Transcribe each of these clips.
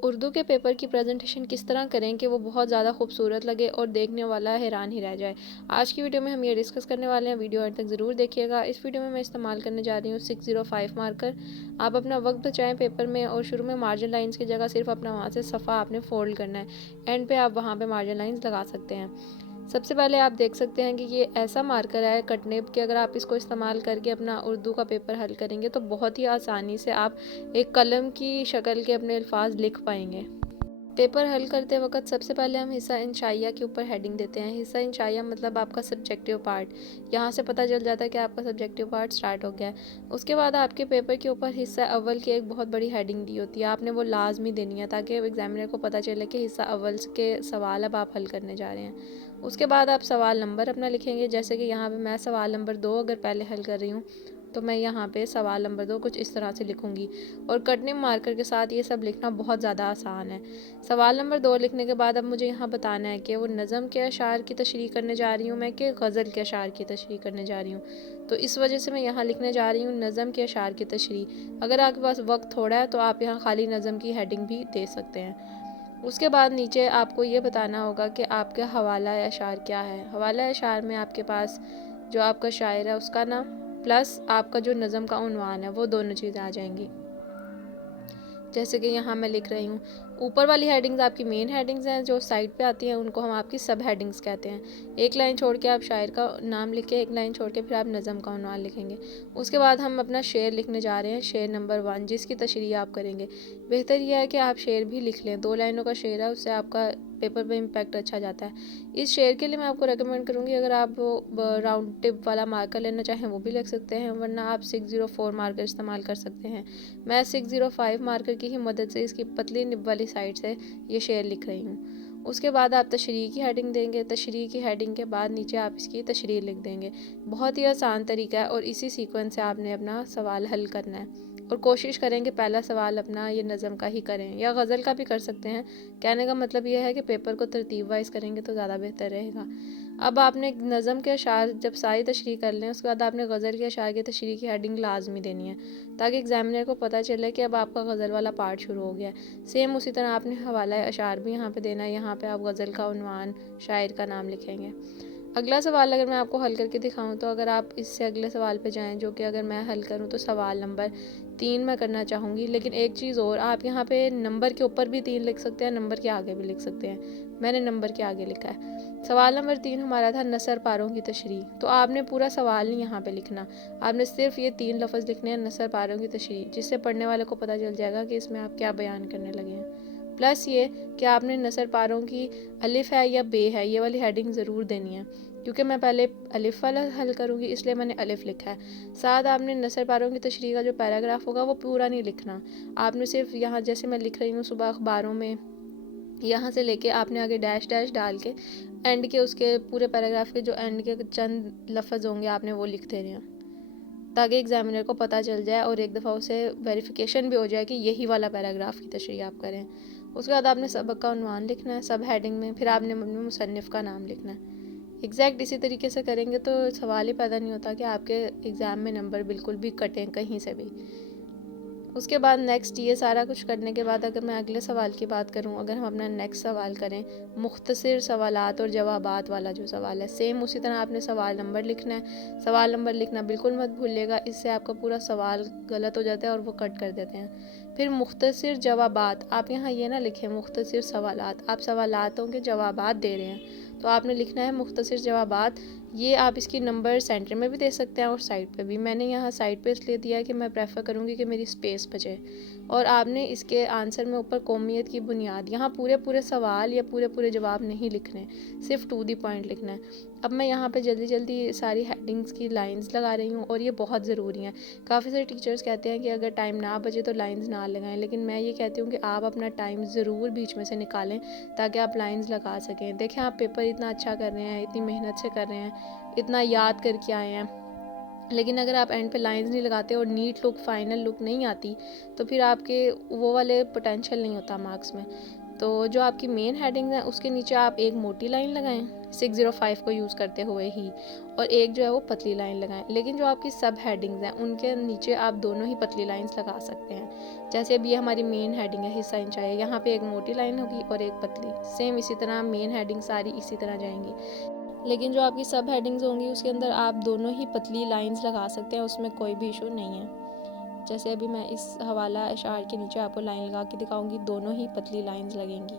उर्दू के पेपर की प्रेजेंटेशन किस तरह करें कि वो बहुत ज़्यादा खूबसूरत लगे और देखने वाला हैरान ही रह जाए। आज की वीडियो में हम ये डिस्कस करने वाले हैं, वीडियो एंड तक ज़रूर देखिएगा। इस वीडियो में मैं इस्तेमाल करने जा रही हूँ 605 मार्कर। आप अपना वक्त बचाएं पेपर में और शुरू में मार्जिन लाइंस की जगह सिर्फ अपना वहाँ से सफ़ा आपने फोल्ड करना है। एंड पे आप वहाँ पे मार्जिन लाइंस लगा सकते हैं। सबसे पहले आप देख सकते हैं कि ये ऐसा मार्कर है कटनेब कि अगर आप इसको इस्तेमाल करके अपना उर्दू का पेपर हल करेंगे तो बहुत ही आसानी से आप एक कलम की शक्ल के अपने अल्फाज लिख पाएंगे। पेपर हल करते वक्त सबसे पहले हम हिस्सा इंशाइया के ऊपर हेडिंग देते हैं। हिस्सा इंशाइया मतलब आपका सब्जेक्टिव पार्ट। यहाँ से पता चल जाता है कि आपका सब्जेक्टिव पार्ट स्टार्ट हो गया है। उसके बाद आपके पेपर के ऊपर हिस्सा अव्वल की एक बहुत बड़ी हेडिंग दी होती है, आपने वो लाजमी देनी है ताकि एग्जामिनर को पता चले कि हिस्सा अव्वल के सवाल अब आप हल करने जा रहे हैं। उसके बाद आप सवाल नंबर अपना लिखेंगे, जैसे कि यहाँ पे मैं सवाल नंबर 2 अगर पहले हल कर रही हूँ तो मैं यहाँ पे सवाल नंबर 2 कुछ इस तरह से लिखूँगी। और कटने मार्कर के साथ ये सब लिखना बहुत ज़्यादा आसान है। सवाल नंबर 2 लिखने के बाद अब मुझे यहाँ बताना है कि वो नज़म के अशार की तशरीह करने जा रही हूँ मैं कि गज़ल के अशार की तशरीह करने जा रही हूँ। तो इस वजह से मैं यहाँ लिखने जा रही हूँ नज़म के अशार की तशरीह। अगर आपके पास वक्त थोड़ा है तो आप यहाँ खाली नज़म की हेडिंग भी दे सकते हैं। उसके बाद नीचे आपको ये बताना होगा कि आपका हवाला या अशार क्या है। हवाला या अशार में आपके पास जो आपका शायर है उसका नाम प्लस आपका जो नज़म का उन्वान है वो दोनों चीज़ें आ जाएंगी। जैसे कि यहाँ मैं लिख रही हूँ। ऊपर वाली हेडिंग्स आपकी मेन हेडिंग्स हैं, जो साइड पे आती हैं उनको हम आपकी सब हेडिंग्स कहते हैं। एक लाइन छोड़ के आप शायर का नाम लिखे, एक लाइन छोड़ के फिर आप नज़म का उन्वान लिखेंगे। उसके बाद हम अपना शेर लिखने जा रहे हैं, शेर नंबर 1 जिसकी तशरीह आप करेंगे। बेहतर यह है कि आप शेर भी लिख लें, 2 लाइनों का शेर है, उससे आपका पेपर पे इम्पैक्ट अच्छा जाता है। इस शेर के लिए मैं आपको रेकमेंड करूँगी अगर आप राउंड टिप वाला मार्कर लेना चाहें वो भी लिख सकते हैं, वरना आप 604 मार्कर इस्तेमाल कर सकते हैं। मैं 605 मार्कर की ही मदद से इसकी पतली निब वाली साइड से ये शेर लिख रही हूँ। उसके बाद आप तशरीह की हेडिंग देंगे, तशरीह की हेडिंग के बाद नीचे आप इसकी तशरीह लिख देंगे। बहुत ही आसान तरीका है और इसी सीक्वेंस से आपने अपना सवाल हल करना है। और कोशिश करें कि पहला सवाल अपना ये नज़म का ही करें या गज़ल का भी कर सकते हैं। कहने का मतलब यह है कि पेपर को तरतीब वाइज करेंगे तो ज़्यादा बेहतर रहेगा। अब आपने नज़म के अशार जब सारी तशरीह कर लें उसके बाद आपने गज़ल के अशार की तशरीह की हेडिंग लाजमी देनी है ताकि एग्जामिनर को पता चले कि अब आपका गज़ल वाला पार्ट शुरू हो गया है। सेम उसी तरह आपने हवाला अशार भी यहाँ पे देना है, यहाँ पे आप गज़ल का उन्वान शायर का नाम लिखेंगे। अगला सवाल अगर मैं आपको हल करके दिखाऊं तो अगर आप इससे अगले सवाल पे जाएं, जो कि अगर मैं हल करूं तो सवाल नंबर 3 मैं करना चाहूँगी। लेकिन एक चीज़ और, आप यहाँ पे नंबर के ऊपर भी 3 लिख सकते हैं, नंबर के आगे भी लिख सकते हैं। मैंने नंबर के आगे लिखा है। सवाल नंबर 3 हमारा था नसर पारों की तशरीह। तो आपने पूरा सवाल नहीं यहाँ पे लिखना, आपने सिर्फ ये 3 लफ्ज़ लिखने हैं, नसर पारों की तशरीह, जिससे पढ़ने वाले को पता चल जाएगा कि इसमें आप क्या बयान करने लगे हैं। प्लस ये कि आपने नसर पारों की अलिफ है या बे है ये वाली हेडिंग ज़रूर देनी है, क्योंकि मैं पहले अलिफ वाला हल करूँगी इसलिए मैंने अलिफ लिखा है। साथ आपने नसर पारों की तशरीह का जो पैराग्राफ होगा वो पूरा नहीं लिखना, आपने सिर्फ यहाँ जैसे मैं लिख रही हूँ सुबह अखबारों में, यहाँ से लेके आपने आगे डैश डैश डाल के एंड के उसके पूरे पैराग्राफ के जो एंड के चंद लफ्ज़ होंगे आपने वो लिख देने हैं ताकि एग्जामिनर को पता चल जाए और एक दफ़ा उसे वेरिफिकेशन भी हो जाए कि यही वाला पैराग्राफ की तशरीह आप करें। उसके बाद आपने सबक का उन्वान लिखना है सब हेडिंग में, फिर आपने मुसन्निफ़ का नाम लिखना है। एग्जैक्ट इसी तरीके से करेंगे तो सवाल ही पैदा नहीं होता कि आपके एग्ज़ाम में नंबर बिल्कुल भी कटें कहीं से भी। उसके बाद नेक्स्ट ये सारा कुछ करने के बाद अगर मैं अगले सवाल की बात करूं, अगर हम अपना नेक्स्ट सवाल करें, मुख्तसर सवालात और जवाबात वाला जो सवाल है, सेम उसी तरह आपने सवाल नंबर लिखना है। सवाल नंबर लिखना बिल्कुल मत भूलिएगा, इससे आपका पूरा सवाल गलत हो जाता है और वो कट कर देते हैं। फिर मुख्तसर जवाबात, आप यहाँ ये ना लिखें मुख्तसर सवालात, आप सवालातों के जवाबात दे रहे हैं तो आपने लिखना है मुख्तसर जवाबात। ये आप इसकी नंबर सेंटर में भी दे सकते हैं और साइड पे भी। मैंने यहाँ साइड पे इसलिए दिया है कि मैं प्रेफर करूँगी कि मेरी स्पेस बचे। और आपने इसके आंसर में ऊपर कौमियत की बुनियाद, यहाँ पूरे पूरे सवाल या पूरे पूरे जवाब नहीं लिखने, सिर्फ टू दी पॉइंट लिखना है। अब मैं यहाँ पे जल्दी जल्दी सारी हेडिंग्स की लाइंस लगा रही हूँ और ये बहुत ज़रूरी हैं। काफ़ी सारे टीचर्स कहते हैं कि अगर टाइम ना बचे तो लाइंस ना लगाएं, लेकिन मैं ये कहती हूँ कि आप अपना टाइम ज़रूर बीच में से निकालें ताकि आप लाइंस लगा सकें। देखें आप पेपर इतना अच्छा कर रहे हैं, इतनी मेहनत से कर रहे हैं, इतना याद करके आए हैं, लेकिन अगर आप एंड पे लाइंस नहीं लगाते और नीट लुक फाइनल लुक नहीं आती तो फिर आपके वो वाले पोटेंशियल नहीं होता मार्क्स में। तो जो आपकी मेन हेडिंग्स हैं उसके नीचे आप एक मोटी लाइन लगाएं 605 को यूज़ करते हुए ही, और एक जो है वो पतली लाइन लगाएं। लेकिन जो आपकी सब हेडिंग्स हैं उनके नीचे आप दोनों ही पतली लाइंस लगा सकते हैं। जैसे अभी ये हमारी मेन हेडिंग है हिस्सा इंचाई, यहाँ पे एक मोटी लाइन होगी और एक पतली, सेम इसी तरह मेन हेडिंग सारी इसी तरह जाएंगी। लेकिन जो आपकी सब हेडिंग्स होंगी उसके अंदर आप दोनों ही पतली लाइंस लगा सकते हैं, उसमें कोई भी इशू नहीं है। जैसे अभी मैं इस हवाला इशार के नीचे आपको लाइन लगा के दिखाऊंगी, दोनों ही पतली लाइंस लगेंगी।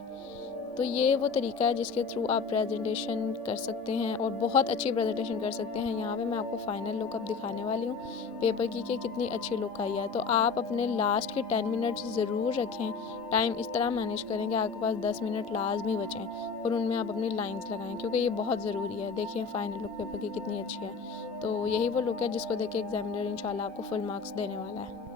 तो ये वो तरीका है जिसके थ्रू आप प्रेजेंटेशन कर सकते हैं और बहुत अच्छी प्रेजेंटेशन कर सकते हैं। यहाँ पे मैं आपको फाइनल लुक अब दिखाने वाली हूँ पेपर की कि कितनी अच्छी लुक आई है। तो आप अपने लास्ट के 10 मिनट्स ज़रूर रखें, टाइम इस तरह मैनेज करें कि आपके पास 10 मिनट लाजमी बचें और उनमें आप अपनी लाइन्स लगाएं, क्योंकि ये बहुत ज़रूरी है। देखिए फाइनल लुक पेपर की कितनी अच्छी है। तो यही वो लुक है जिसको देख के एग्जामिनर इंशाल्लाह आपको फुल मार्क्स देने वाला है।